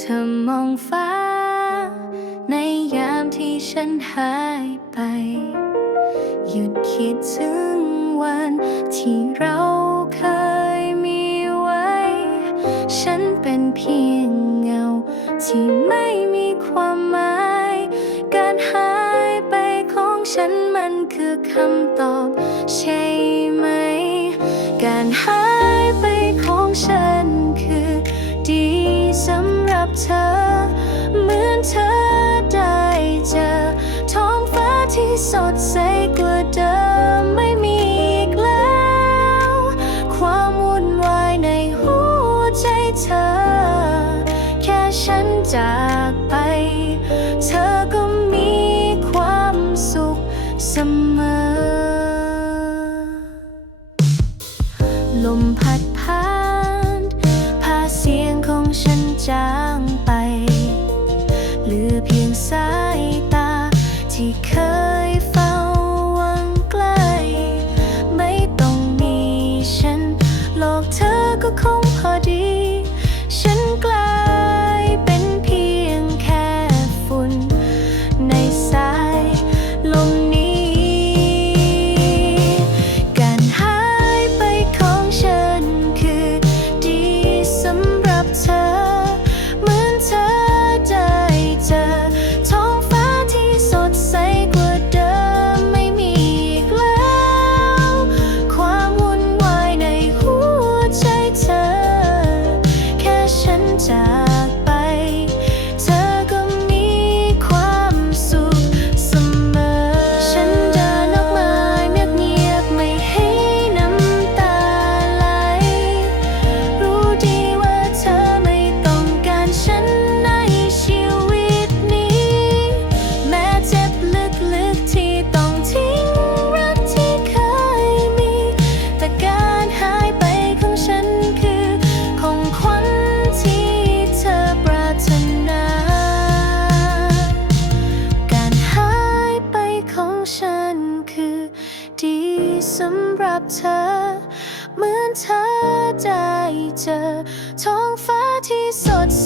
เธอมองฟ้า ในยามที่ฉันหายไป หยุดคิดถึงวันที่เราเคยมีไว้ ฉันเป็นเพียงเงา ที่ไม่มีความหมาย การหายไปของฉันมันคือคำตอบใช่ ที่สดใสกว่าเดิมไม่มีอีกแล้ว ความวุ่นวายในหัวใจเธอ แค่ฉันจากไป เธอก็มีความสุขเสมอ ลมพัด สำหรับเธอ เหมือนเธอได้เจอท้องฟ้าที่สดใส